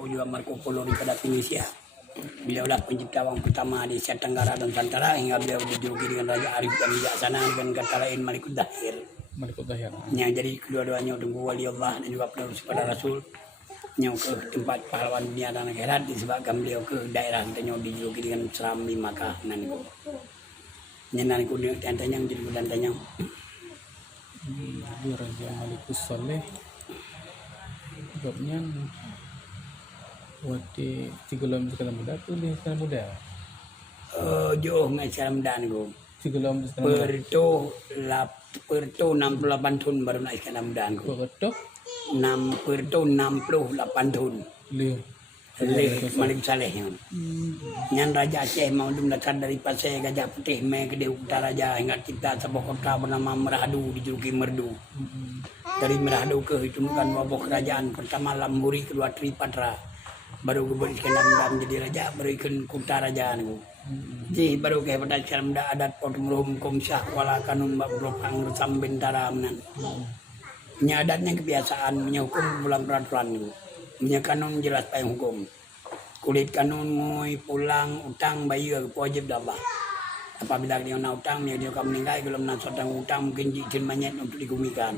Marco juga Marco Polo daripada Tunisia. Beliaulah pencipta orang pertama di Asia Tenggara dan Nusantara hingga beliau dijuluki dengan Raja Arif dan Bijaksana dengan kata lain Malikul Dahir. Yang jadi kedua-duanya tunggu wali Allah dan juga penerus pada Rasul. Yang ke tempat pahlawan dunia dan akhirat disebabkan beliau ke daerah yang dijuluki dengan Seram di Makkah nanti. Nyenaniku dan tanyang jadi dan tanyang. Raja Malikus Saleh sebabnya waktu 3 sekarang muda tu dia sekarang muda. Jauh ngai sekarang muda ni ko. 3 sekarang Perto 68 tahun baru naik sekarang muda ko. Betul. 68 tahun. Leh Malik Saleh yang. Nyan Raja Aceh mau datang dari Pasir Gajah Putih mai ke Utara Raja hingga kita sebuah kota bernama Merahadu dijuluki Merdu. Dari Merahadu ke itu bukan wabah kerajaan pertama Lamburi kedua Tripatra. Baru berikan nama menjadi raja berikan kota raja ni. Jadi baru ke pada Islam dah adat potmurum komsyah wala kanun babropang resam bentara menan. Nya adatnya kebiasaan menyahukum bulan peraturan ni. Punya kanun jelas payung hukum. Kulit kanun ngui pulang utang bayi wajib Allah. Apabila dia nak utang dia akan meninggal kalau nak sotang utang mungkin jin manyet untuk digumikan.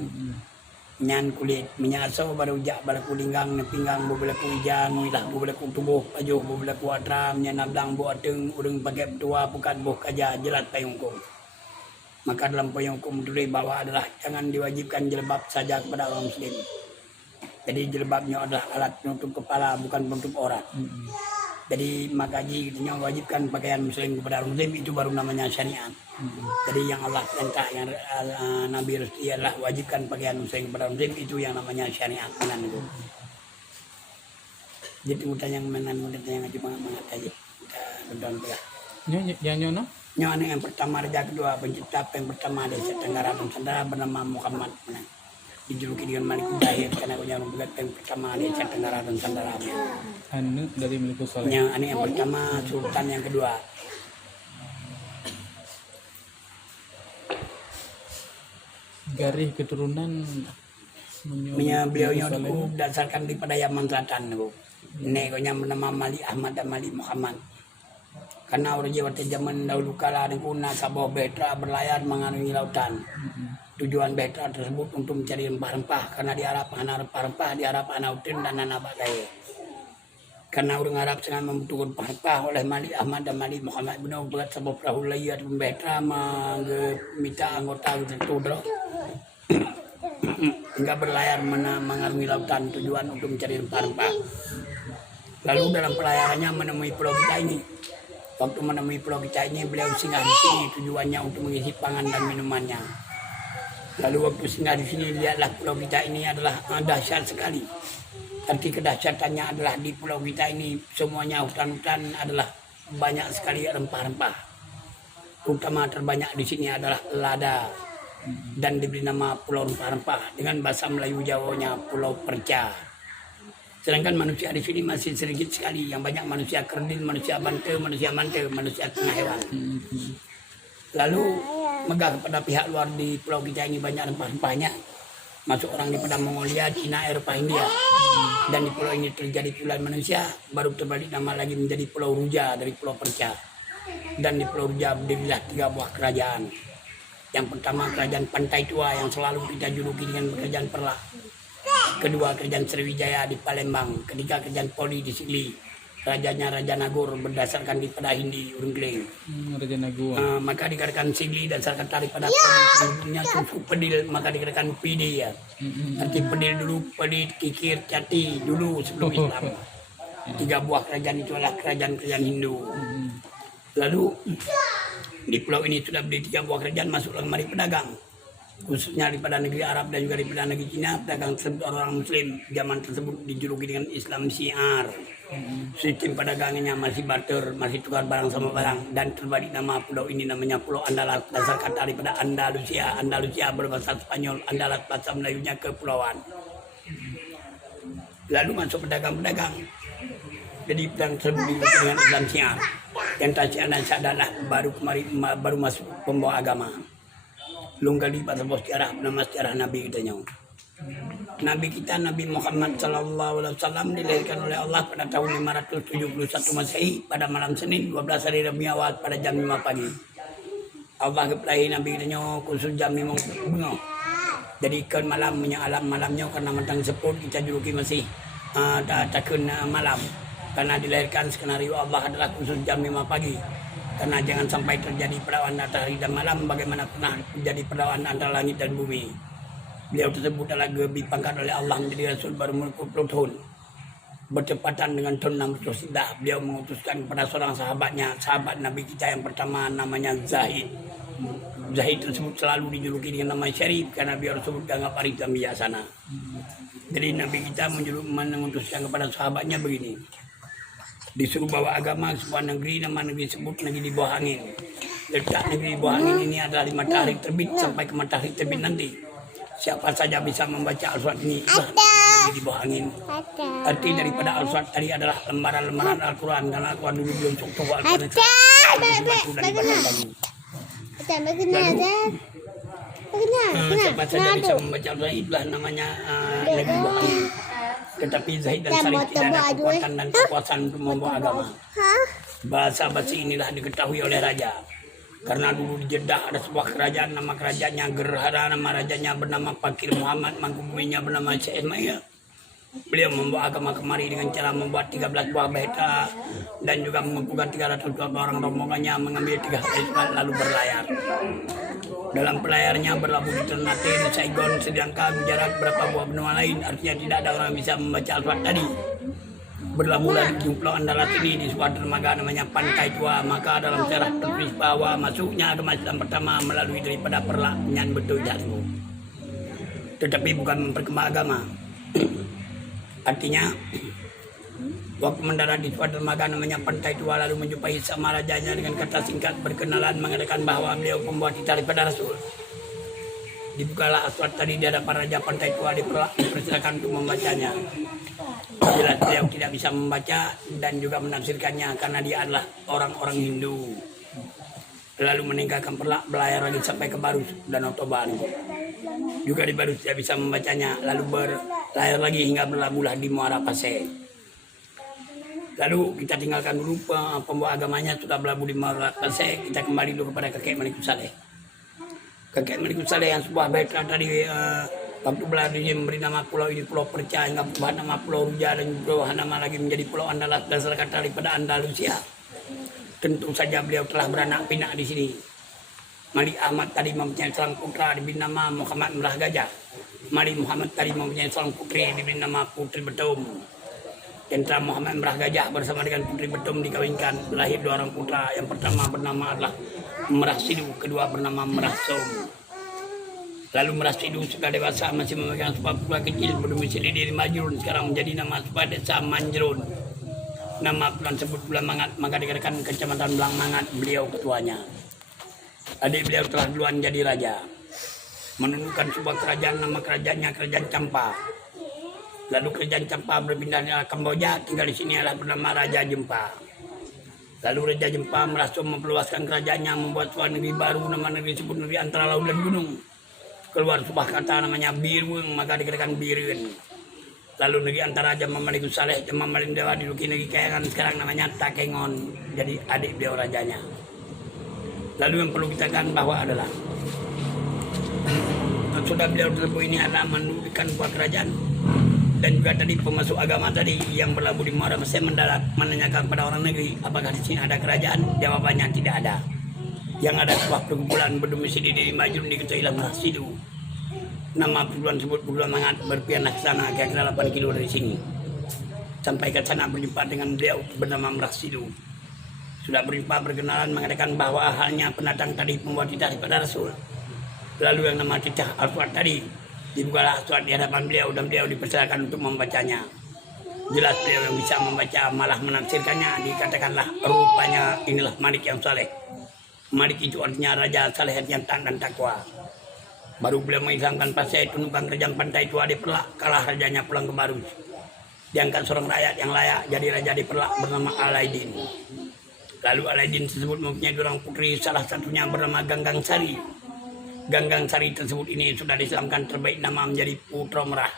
Nyan kulit menyaso baru jak balaku linggang ne pinggang bebelaku ijang wilah bebelaku tubuh pajuh bebelaku atram nyan nablang bo ateng urang pakai tua bukan boh kaja jelas payung hukum. Maka dalam payung hukum tulis bahwa adalah jangan diwajibkan jilbab saja kepada orang muslim. Jadi jilbabnya adalah alat penutup kepala bukan penutup aurat. Jadi makanya kita wajibkan pakaian muslim kepada orang muslim itu baru namanya syariat. Jadi yang Allah perintah yang Nabi Rasul adalah wajibkan pakaian muslim kepada orang muslim itu yang namanya syariat menan itu. Jadi utang yang menan yang cuma mangat aja. Kita belah. Yang nyono? Nyono yang pertama raja kedua pencipta yang pertama di Asia Tenggara dan Nusantara bernama Muhammad menan. Dijuluki dengan Malikul Dahir karena punya pegat yang pertama di Asia Tenggara dan Nusantara. Anu dari Malikus Saleh. Yang pertama sultan yang kedua. Garis keturunan beliau yang dasarkan daripada Yaman Selatan tu. Nekonya bernama Malik Ahmad dan Malik Muhammad. Karena orang Jawa zaman dahulu kala di kuna Sabah Betra berlayar mengarungi lautan. Tujuan Betra tersebut untuk mencari rempah-rempah karena diharap anak rempah-rempah diharap anak utin dan anak bakaya. Karena orang Arab sangat membutuhkan rempah oleh Malik Ahmad dan Malik Muhammad benar berat sebuah perahu layar Betra meminta anggota tertuduh hingga berlayar mengarungi lautan tujuan untuk mencari rempah-rempah. Lalu dalam pelayarannya menemui pulau kita ini. Waktu menemui pulau kita ini beliau singgah di sini tujuannya untuk mengisi pangan dan minumannya. Lalu waktu singgah di sini lihatlah pulau kita ini adalah dahsyat sekali. Arti kedahsyatannya adalah di pulau kita ini semuanya hutan-hutan adalah banyak sekali rempah-rempah. Terutama terbanyak di sini adalah lada dan diberi nama Pulau Rempah-Rempah dengan bahasa Melayu Jawanya Pulau Perca. Sedangkan manusia di sini masih sedikit sekali, yang banyak manusia kerdil, manusia bante, manusia tengah hewan. Lalu megah kepada pihak luar di pulau kita ini banyak rempah-rempahnya. Masuk orang daripada Mongolia, Cina, Eropa, India. Dan di pulau ini terjadi puluhan manusia, baru terbalik nama lagi menjadi Pulau Ruja dari Pulau Perca. Dan di Pulau Ruja berdirilah 3 buah kerajaan. Yang pertama kerajaan Pantai Tua yang selalu kita juluki dengan kerajaan Perlak. Kedua kerajaan Sriwijaya di Palembang. Ketiga kerajaan Poli di Sigli. Rajanya Raja Nagor berdasarkan daripada Hindi Urung Keling. Raja Nagor. Maka dikatakan Sigli dasarkan daripada Poli. Suku Pedil maka dikatakan Pidi ya. Arti Pedil dulu, Pedil, Kikir, Cati dulu sebelum Islam. 3 buah kerajaan itu adalah kerajaan-kerajaan Hindu. Lalu di pulau ini sudah berdiri 3 buah kerajaan masuklah kemari pedagang. Khususnya daripada negeri Arab dan juga daripada negeri Cina, pedagang tersebut orang Muslim zaman tersebut dijuluki dengan Islam Syiar. Sistem perdagangannya masih barter, masih tukar barang sama barang dan terbalik nama pulau ini namanya Pulau Andalas dasar kata daripada Andalusia. Andalusia berbahasa Spanyol, Andalas bahasa Melayunya kepulauan. Lalu masuk pedagang-pedagang. Jadi pedang tersebut dijuluki dengan Islam Syiar. Yang tak adalah baru masuk pembawa agama. Belum kali pada sebuah sejarah nama sejarah Nabi kita nyawa. Nabi kita Nabi Muhammad SAW dilahirkan oleh Allah pada tahun 571 Masehi pada malam Senin 12 hari Rabiul Awal pada jam 5 pagi. Allah kepelahi Nabi kita khusus jam 5 bunga. Jadi ke malamnya malamnya karena matang sepuluh kita juluki masih takun malam karena dilahirkan skenario Allah adalah khusus jam 5 pagi. Karena jangan sampai terjadi perlawanan antara hari dan malam bagaimana pernah terjadi perlawanan antara langit dan bumi. Beliau tersebut adalah dipangkat oleh Allah menjadi Rasul baru 40 tahun. Bertepatan dengan tahun 600 Hijrah, beliau mengutuskan kepada seorang sahabatnya, sahabat Nabi kita yang pertama namanya Zahid. Zahid tersebut selalu dijuluki dengan nama Syarif karena beliau tersebut dianggap arif dan bijaksana. Jadi Nabi kita mengutuskan kepada sahabatnya begini. Disuruh bawa agama ke sebuah negeri, nama negeri sebut negeri di bawah angin. Letak negeri di bawah angin ini adalah di matahari terbit sampai ke matahari terbit nanti. Siapa saja bisa membaca Al-Surat ini di bawah angin. Arti daripada Al-Surat tadi adalah lembaran-lembaran Al-Quran. Karena Al-Quran dulu belum cukup Al-Quran. Siapa saja bisa membaca Al-Surat itulah namanya negeri bawah angin. Tetapi Zahid dan Sarif tidak ada kekuatan dan kekuasaan untuk membawa agama. Bahasa basi inilah diketahui oleh raja. Karena dulu di Jeddah ada sebuah kerajaan, nama kerajaannya Gerhara, nama rajanya bernama Fakir Muhammad, mangkubuminya bernama Syekh Ismail. Beliau membawa agama kemari dengan cara membuat 13 buah beta dan juga mengumpulkan 300 orang rombongannya mengambil 3 hari lalu berlayar. Dalam pelayarnya berlabuh di Ternate, di Saigon, sedangkan jarak berapa buah benua lain, artinya tidak ada orang yang bisa membaca Al-Fatihah tadi. Berlabuhlah di Pulau Andalas ini di sebuah dermaga namanya Pantai Tua. Maka dalam sejarah tertulis bahwa masuknya agama Islam pertama melalui daripada Perlak Nyan Betul Jalimu. Tetapi bukan memperkembang agama. Artinya waktu mendarat di sebuah dermaga namanya Pantai Tua lalu menjumpai sama rajanya dengan kata singkat berkenalan mengatakan bahwa beliau pembawa titah daripada Rasul. Dibukalah Al-Surat tadi di hadapan Raja Pantai Tua dipersilakan untuk membacanya. Jelas beliau tidak bisa membaca dan juga menafsirkannya karena dia adalah orang-orang Hindu. Lalu meninggalkan Perlak berlayar lagi sampai ke Barus dan Otoban. Juga di Barus tidak bisa membacanya. Lalu berlayar lagi hingga berlabuhlah di Muara Pasai. Lalu kita tinggalkan dulu pembawa agamanya sudah berlabuh di Muara Pasai. Kita kembali dulu kepada kakek Malikus Saleh. Kakek Malikus Saleh yang sebuah bait tadi waktu Belanda memberi nama pulau ini Pulau Perca hingga berubah nama Pulau Ruja dan berubah nama lagi menjadi Pulau Andalas dasar kata daripada Andalusia. Tentu saja beliau telah beranak pinak di sini. Malik Ahmad tadi mempunyai seorang putra diberi nama Muhammad Merah Gajah. Malik Muhammad tadi mempunyai seorang putri diberi nama Putri Betum. Jenderal Muhammad Merah Gajah bersama dengan Putri Betum dikawinkan. Lahir 2 orang putra. Yang pertama bernama adalah Merah Sidu, kedua bernama Merah Som. Lalu Merah Sidu sudah dewasa masih memegang sebuah pulau kecil berdomisili di Majrun, sekarang menjadi nama sebuah desa Manjrun. Nama pulau tersebut Belang Mangat, maka dikatakan kecamatan Belang Mangat, beliau ketuanya. Adik beliau telah duluan jadi raja. Menundukkan sebuah kerajaan, nama kerajaannya Kerajaan Campa. Lalu Kerajaan Campa berpindah ke Kamboja, tinggal di sini adalah bernama Raja Jempa. Lalu Raja Jempa merasa memperluaskan kerajaannya, membuat sebuah negeri baru, nama negeri disebut negeri antara laut dan gunung. Keluar sebuah kata namanya Birweng, maka dikatakan Birun. Lalu negeri antara Jamal Malikus Saleh, Jamal Malik Dewa diluki negeri Kayangan, sekarang namanya Takengon, jadi adik beliau rajanya. Lalu yang perlu kita katakan bahwa adalah sudah beliau tersebut ini adalah menundukkan sebuah kerajaan. Dan juga tadi pemasuk agama tadi yang berlabuh di Muara Pasai mendarat menanyakan pada orang negeri apakah di sini ada kerajaan, jawabannya tidak ada. Yang ada sebuah perkumpulan berdomisili di Majrun diketahuilah Merah Sidu. Nama perguruan tersebut Perguruan Mangat berpindah ke sana kira-kira 8 kilo dari sini. Sampai ke sana berjumpa dengan beliau bernama Merah Sidu. Sudah berjumpa berkenalan mengatakan bahwa halnya pendatang tadi membawa titah daripada Rasul. Lalu yang nama titah Al-Surat tadi dibukalah Al-Surat di hadapan beliau dan beliau dipersilakan untuk membacanya. Jelas beliau yang bisa membaca malah menafsirkannya, dikatakanlah rupanya inilah Malik yang saleh. Malik itu artinya Raja Saleh yang taat dan takwa. Baru beliau mengislamkan Pasai, tunukkan kerajaan Pantai Tua di Perlak, kalah rajanya pulang ke Barus. Diangkat seorang rakyat yang layak jadi raja di Perlak bernama Alaidin. Lalu Alaidin tersebut mempunyai 2 orang putri, salah satunya bernama Ganggang Sari. Ganggang Sari tersebut ini sudah diislamkan terbaik nama menjadi Putra Merah.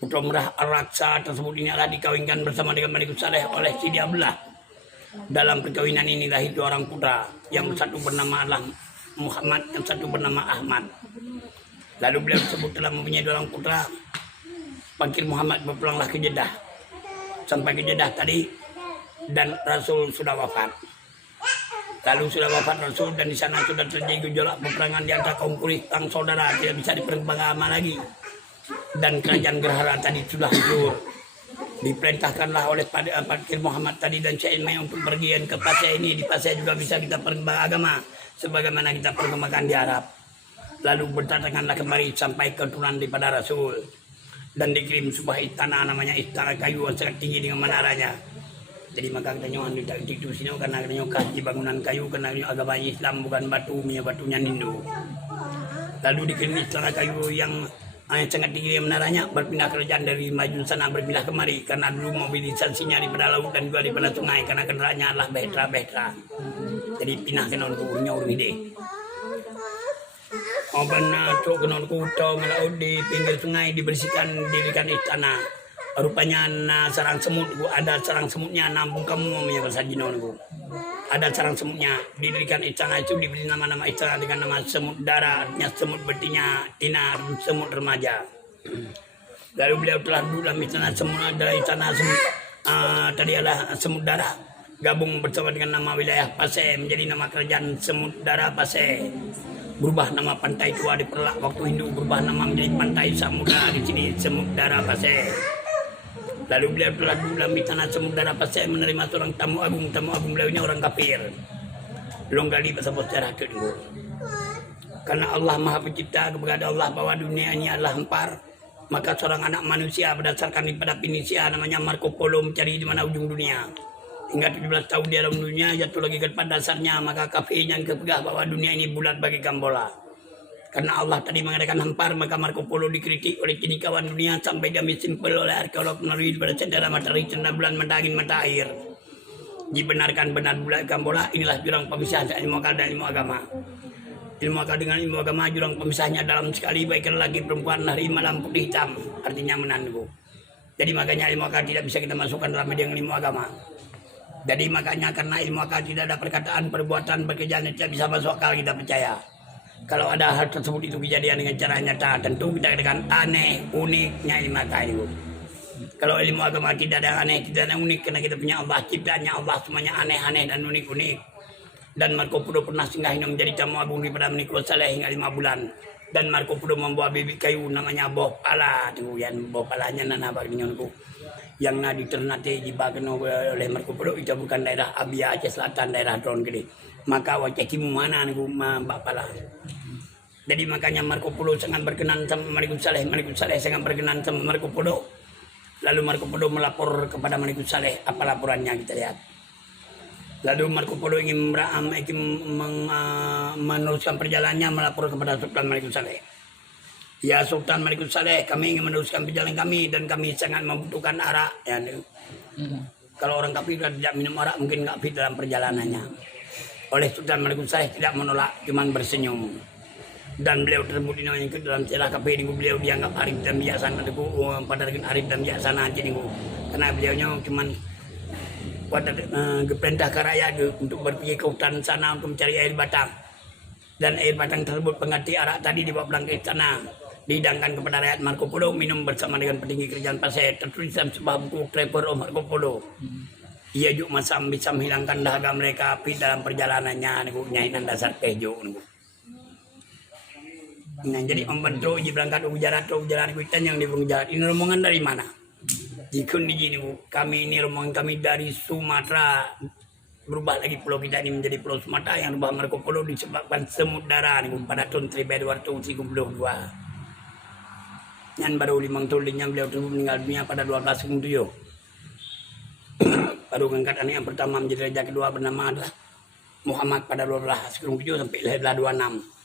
Putra Merah Ar-Raksa tersebut ini adalah dikawinkan bersama dengan Malik Saleh oleh Sidi Abdullah. Dalam perkawinan ini lahir 2 orang putra, yang satu bernama adalah Muhammad, yang satu bernama Ahmad. Lalu beliau tersebut telah mempunyai 2 orang putra. Panggil Muhammad berpulanglah ke Jeddah. Sampai ke Jeddah tadi dan Rasul sudah wafat. Lalu sudah wafat Rasul dan di sana sudah terjadi gejolak peperangan di antara kaum Quraisy, tang saudara, tidak bisa diperkembangkan lagi. Dan kerajaan Gerhara tadi sudah hancur. Diperintahkanlah oleh Pakir Muhammad tadi dan Syekh Ilmai untuk pergian ke Pasai ini. Di Pasai juga bisa kita perkembang agama sebagaimana kita perkembangkan di Arab. Lalu berdatanganlah kembali sampai keturunan daripada Rasul dan dikirim sebuah istana namanya istana kayu yang sangat tinggi dengan menaranya. Jadi maka kita nyokan di sini karena kita nyokan di bangunan kayu karena agama Islam bukan batunya Hindu. Lalu dikirim istana kayu yang sangat tinggi menaranya, berpindah kerajaan dari maju sana berpindah kemari karena dulu mobilisasinya daripada laut dan juga daripada sungai karena kendaraannya adalah betra. Jadi pindah ke non kuurnya urung ide. Benar tu ke non kuto melaut di pinggir sungai dirikan istana. Rupanya sarang semut, ada sarang semutnya nampung kamu punya bahasa Jinonku. Ada sarang semutnya, didirikan istana itu diberi nama-nama istana dengan nama semut dara, artinya semut betina, tina, semut remaja. Lalu beliau telah duduk dalam istana semut adalah istana semut, tadi adalah semut dara, gabung bersama dengan nama wilayah Pasai menjadi nama kerajaan semut dara Pasai. Berubah nama pantai tua di Perlak waktu Hindu, berubah nama menjadi pantai Samudra di sini semut dara Pasai. Lalu beliau telah duduk dalam istana semut dara Pasai menerima seorang tamu agung beliaunya orang kafir. Longgali bahasa sejarah kedua. Karena Allah Maha Pencipta kepada Allah bahwa dunia ini adalah hampar, maka seorang anak manusia berdasarkan daripada Pinisia namanya Marco Polo mencari di mana ujung dunia. Hingga 17 tahun di dalam dunia jatuh lagi ke dasarnya, maka kafirnya yang kepegah bahwa dunia ini bulat bagaikan bola. Karena Allah tadi mengadakan hampar, maka Marco Polo dikritik oleh kini kawan dunia sampai dia simpel oleh arkeolog melalui pada cendera matahari, cendera bulan, mata air. Dibenarkan benar bulatkan bola, inilah jurang pemisah ilmu akal dan ilmu agama. Ilmu akal dengan ilmu agama jurang pemisahnya dalam sekali, baik lagi perempuan, hari malam, putih hitam, artinya menangu. Jadi makanya ilmu akal tidak bisa kita masukkan dalam media ilmu agama. Jadi makanya karena ilmu akal tidak ada perkataan, perbuatan, pekerjaan yang tidak bisa masuk akal kita percaya. Kalau ada hal tersebut itu kejadian dengan cara nyata, tentu kita katakan aneh, uniknya ilmu akal itu. Kalau ilmu agama tidak ada aneh, tidak ada unik, karena kita punya Allah, ciptaannya Allah semuanya aneh-aneh dan unik-unik. Dan Marco Polo pernah singgah menjadi tamu agung daripada Malik Saleh hingga 5 bulan. Dan Marco Polo membawa bibit kayu namanya Boh Pala, tu yang Boh Palanya nana baginonku. Yang nadi Ternate dibagian oleh Marco Polo itu bukan daerah Abia Aceh Selatan, daerah Tron Gede. Maka wacakimu mana niku Mbak Pala. Jadi makanya Marco Polo sangat berkenan sama Malik Saleh sangat berkenan sama Marco Polo. Lalu Marco Polo melapor kepada Malik Saleh, apa laporannya kita lihat. Lalu Marco Polo ingin meneruskan perjalanannya, melapor kepada Sultan Malik Saleh. Ya Sultan Malik Saleh, kami ingin meneruskan perjalanan kami dan kami sangat membutuhkan arak. Ya, kalau orang kafir tidak minum arak mungkin nggak fit dalam perjalanannya. Oleh Sultan Malik Saleh tidak menolak, cuma bersenyum. Dan beliau tersebut dinamanya ke dalam celah kafir ini, beliau dianggap arif dan bijaksana. Pada arif dan bijaksana ini, karena beliaunya cuma pada perintah ke rakyat untuk pergi ke hutan sana untuk mencari air batang. Dan air batang tersebut pengganti arak tadi dibawa pulang ke istana, dihidangkan kepada rakyat Marco Polo minum bersama dengan petinggi kerajaan Pasai. Tertulis dalam sebuah buku Traveler of Marco Polo. Ia juga masam bisa menghilangkan dahaga mereka api dalam perjalanannya. Nyainan dasar kejo. Nah, jadi membantu berangkat ujaran kita yang di jalan. Ini rombongan dari mana? Jikun di sini kami ini rombongan kami dari Sumatera. Berubah lagi pulau kita ini menjadi pulau Sumatera yang berubah Marco Polo disebabkan semut dara pada tahun 1232. Yang baru 5 tahun beliau meninggal dunia pada 1207. Baru mengangkat anak yang pertama menjadi raja kedua bernama adalah Muhammad pada 1207 sampai 1226.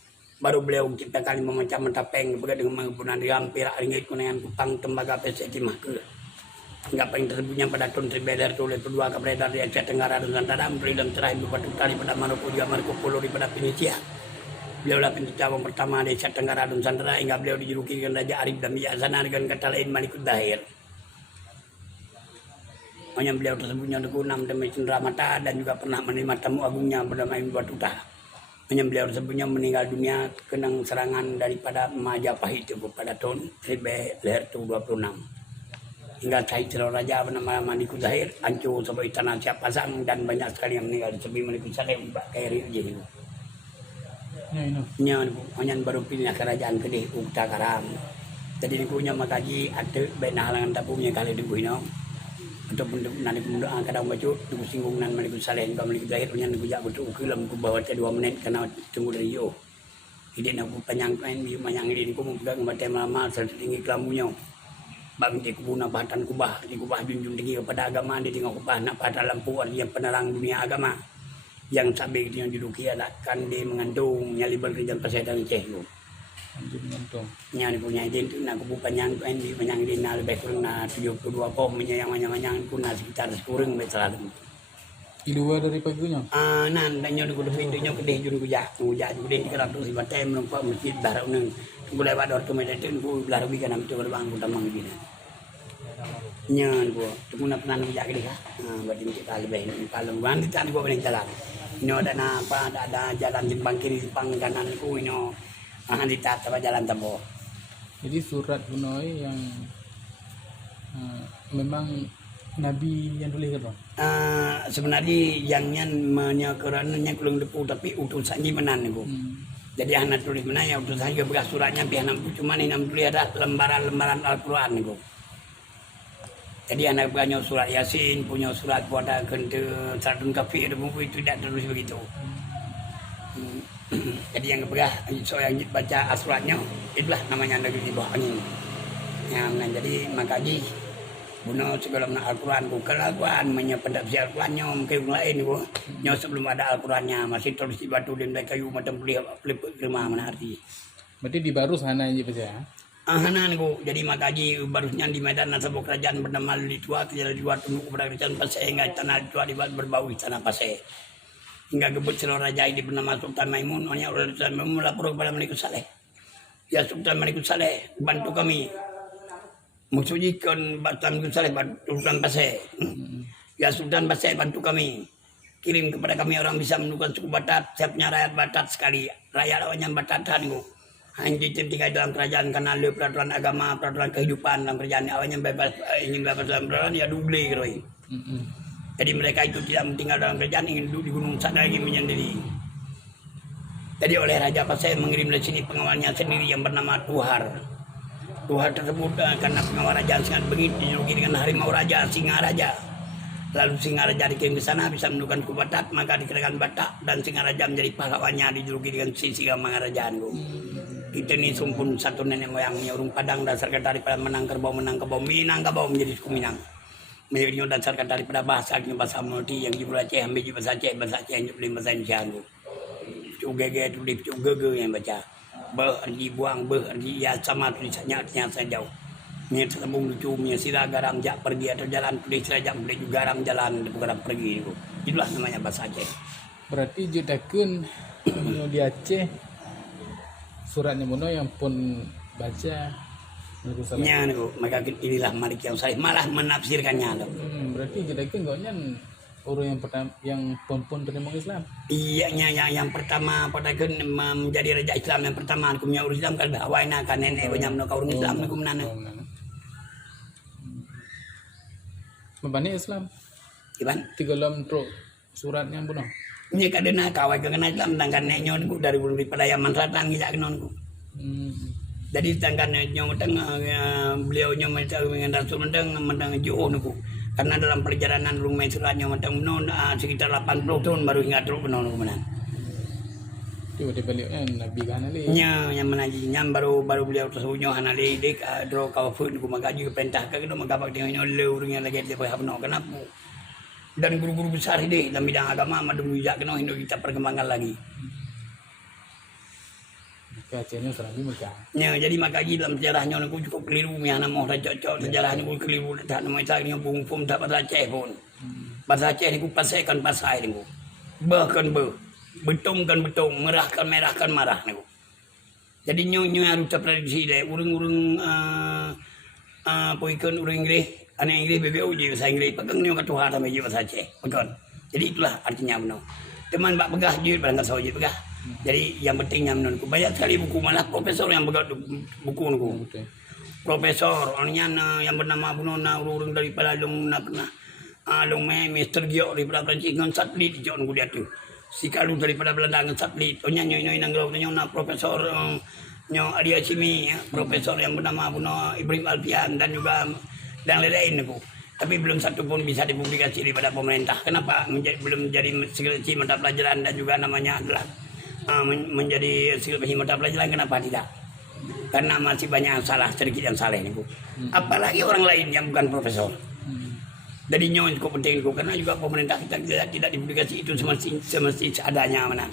Baru beliau menciptakan 5 macam mentapeng dengan menggunakan dirham, perak, ringgit, kuningan, kupang, tembaga, pesek, timah ke. Hingga paling tersebutnya pada tahun 1222 beredar di Asia Tenggara dan Nusantara, memberi dan terakhir berbatu tali pada Maroko juga Marco Polo daripada Pinisia. Beliau lah pencabang pertama di Asia Tenggara Nusantara hingga beliau dijuluki dengan Raja Arif dan bijaksana dengan kata lain Malikul Dahir. Hanya beliau tersebutnya Teguh Enam demi cendera mata dan juga pernah menerima tamu agungnya bernama Ibnu Battuta. Hanya beliau tersebutnya meninggal dunia kena serangan daripada Majapahit itu pada tahun 1926. Hingga Cahit Raja bernama Malikul Dahir hancur sampai tanah siap pasang dan banyak sekali yang meninggal seperti Malikul Saleh Mbak Kairi je itu. Hanya baru pindah kerajaan Kedih Ukta Karam. Jadi niku nya makaji ada benah halangan tapunya kali di Buino. Ataupun nanti mendoa kadang baca tunggu singgung nan Malikul Saleh dan Malikul Dahir nya niku jak betul kelam ku bawa 2 menit karena tunggu dari yo. Ide nak panjang kain bi manyang ini niku mempegang batai lama setinggi kelambunya. Bang di kubuna bahatan kubah di kubah junjung tinggi kepada agama di tengah kubah nak pada lampu yang penerang dunia agama yang sampai yang diduki kan dia mengandung nyali berkerja persediaan cehlu nyali punya itu nak kubu panjang kan di panjang di nak lebih kurang nak 72 pom yang manyang kuna sekitar sekurang meter di luar dari pagunya nan danyo di kudu pintunya kedih juru kujak gede di keratu si batem nampak masjid baru neng tunggu lewat dor tu medan tu belah rugi kan ambil bang utamang gini nyan gua tunggu nak penan kujak gede ha berarti kita lebih kalau bukan kita gua boleh jalan ini ada apa ada jalan simpang kiri simpang kanan ku ini ditata jalan tabo jadi surat Hunoi yang memang Nabi yang tulis kan? Sebenarnya yang menyakerannya kurang depu tapi utusannya menan niku. Jadi anak tulis mana ya utusan juga bekas suratnya biar nampu cuma ini nampu ada lembaran-lembaran Al-Quran niku. Jadi anak punya surat Yasin, punya surat pada kente Salatun Kafi ada buku itu tidak terus begitu. Jadi yang bekas so yang baca suratnya itulah namanya negeri di bawah angin. Yang jadi makanya Buno sebelum Al-Quran ku kelakuan menyependap si Al-Qurannya mungkin lain ku nyo sebelum ada Al-Qurannya masih terus di batu dan kayu macam pelip rumah mana arti. Berarti di baru sana aja baca. Hanan ku jadi makaji barunya di Medan sebuah kerajaan bernama Litua kerajaan Litua tunduk kepada kerajaan Pasai hingga tanah Litua berbau tanah Pasai. Hingga gebut seluruh raja ini bernama Sultan Maimun hanya Sultan Maimun melapor kepada Malikul Saleh. Ya Sultan Malikul Saleh bantu kami. Mensucikan Sultan Saleh Sultan Pasai. Ya Sultan Pasai bantu kami. Kirim kepada kami orang bisa menemukan suku Batak. Saya punya rakyat Batak sekali. Rakyat lawannya Batatan itu. Hanya tinggal dalam kerajaan karena ada peraturan agama, peraturan kehidupan dalam kerajaan. Awalnya bebas ingin bebas dalam kerajaan ya duble gitu. Jadi mereka itu tidak tinggal dalam kerajaan ingin duduk di gunung sana ingin menyendiri. Jadi oleh Raja Pasai mengirim dari sini pengawalnya sendiri yang bernama Tuhar. Tuhar tersebut karena pengawal raja sangat begitu dijuluki dengan harimau raja, singa raja. Lalu singa raja dikirim ke sana bisa menemukan suku Batak, maka dikirakan Batak dan singa raja menjadi pahlawannya dijuluki dengan singa mangarajaan. Kita ini sumpun satu nenek moyangnya urung Padang dasarkan daripada Minangkabau menjadi suku Minang. Menjadi dasarkan daripada bahasa Multi yang jubel Aceh, ambil jubel Aceh, bahasa Aceh yang jubel bahasa Indonesia. Cugege tulis cugege yang baca. Berarti buang berarti ya sama tulisannya artinya saja. Ini tersambung lucu punya sila garam jak pergi atau jalan tulis saja boleh juga garam jalan bukan pergi itu. Itulah namanya bahasa Aceh. Berarti jutakun di Aceh suratnya Muno yang pun baca nya niku maka inilah Malik yang Saleh malah menafsirkannya loh. Berarti jutakun gaknya orang yang pertama yang pun terima Islam. Iya yang pertama pada menjadi raja Islam yang pertama aku punya urus Islam kan bawaina kan nenek banyak nak urus Islam aku menana. Membani Islam. Iban 3 pro suratnya Buno. Ini kadena kawai kena Islam tangkan nenyo niku dari pada Yaman Selatan gila kenon ku. Jadi tangkan nenyo beliau nya dengan Rasul mendang jauh niku. Karena dalam perjalanan rumah suratnya matang menon sekitar 80 tahun baru hingga terus menon kemenan. Tiba-tiba beliau Nabi kan ali. Nya yang menajinya baru beliau tersebutnya hanali dek dro kawafun ku magaji perintah ke kena magabak dengan leurnya lagi dia hapno kenapa. Dan guru-guru besar ini dalam bidang agama madu bijak kena Hindu kita perkembangkan lagi. Acehnya serami Mekah. Ya, jadi makanya dalam sejarahnya aku cukup keliru miana mau cocok sejarahnya aku keliru tak nama Islam bung pun tak bahasa Aceh pun. Bahasa Aceh niku pasaikan pasai niku. Bahkan betongkan betong, merahkan marah niku. Jadi nyu harus tradisi deh, urung poikan urung Inggris, aneh Inggris BBU je bahasa Inggris, pegang nyu ketua sama je bahasa Aceh, pegang. Jadi itulah artinya benar. Teman bak pegah je barang kasau je pegah. Jadi yang pentingnya menurutku banyak sekali buku, malah profesor yang pegang buku niku. Profesor, orangnya yang bernama Bunona, urung daripada long pernah. Long Mister Gio daripada Perancis dengan satelit jauh nunggu dia tu. Si Kalu daripada Belanda dengan satelit. Onya nyoy nanggau na profesor nyo Arya Simi, ya, profesor yang bernama Buno Ibrahim Alfian dan juga dan lain-lain aku. Tapi belum satu pun bisa dipublikasi daripada pemerintah. Kenapa? Belum menjadi sekretaris mata pelajaran dan juga namanya adalah menjadi sekretaris mata pelajaran. Kenapa tidak? Karena masih banyak yang salah, sedikit yang salah ini. Apalagi orang lain yang bukan profesor. Jadi nyonya cukup penting karena juga pemerintah kita tidak dipublikasi itu semesti seadanya mana.